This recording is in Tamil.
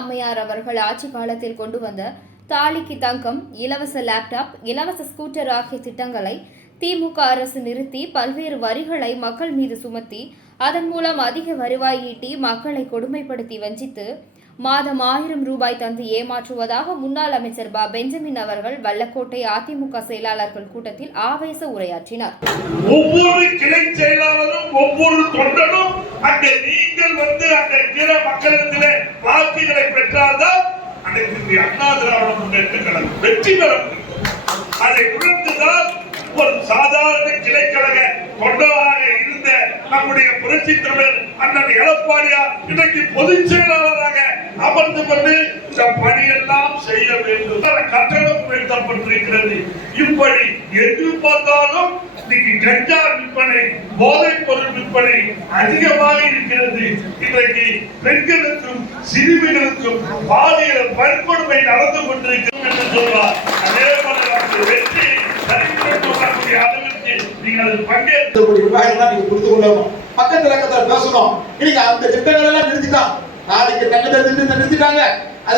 அம்மையார் அவர்கள் ஆட்சி காலத்தில் கொண்டு வந்த தாலிக்கு தங்கம், இலவச லேப்டாப், இலவச ஸ்கூட்டர் ஆகிய திட்டங்களை திமுக அரசு நிறுத்தி பல்வேறு வரிகளை மக்கள் மீது சுமத்தி அதன் மூலம் அதிக வருவாய் ஈட்டி மக்களை கொடுமைப்படுத்தி வஞ்சித்து மாதம் 1000 ரூபாய் தந்து ஏமாற்றுவதாக முன்னாள் அமைச்சர் பெஞ்சமின் அவர்கள் வல்லக்கோட்டை அதிமுக செயலாளர்கள் கூட்டத்தில் ஆவேச உரையாற்றினார். ஒவ்வொரு கிளை செயலாளரும் ஒவ்வொரு தொண்டரும் அங்கே நீங்கள் வந்து அந்த மக்களிடத்திலே வாக்குகளை பெற்றால்தான் அன்றைக்கு அண்ணா திராவிட முன்னேற்ற கழகம் வெற்றி பெற முடியும். அதை உணர்ந்துதான் ஒரு சாதாரண கிளைக்கழக தொண்டராக இருந்த நம்முடைய புரட்சி தலைவர் அண்ணன் எடப்பாடியார் இன்றைக்கு பொதுச் செயலாளராக அமர்ந்து கொண்டு இந்த பணியெல்லாம் செய்ய வேண்டும். கட்டணம் உயர்த்தப்பட்டிருக்கிறது. இப்படி எங்கு பார்த்தாலும் இன்னைக்கு கஞ்சா விற்பனை, போதைப் பொருள் விற்பனை அதிகமாக இருக்கிறது. இன்றைக்கு பெண்களுக்கும் சிறுமிகளுக்கும் பாலியல் வன்கொடுமை நடந்து கொண்டிருக்கிறது என்று சொல்வார். அதே போல வெற்றி பக்கத்துல பேசணும். அந்த திட்டங்கள் எல்லாம் நிறுத்திட்டான். நாளைக்கு தங்கத்தை நிறுத்திட்டாங்க.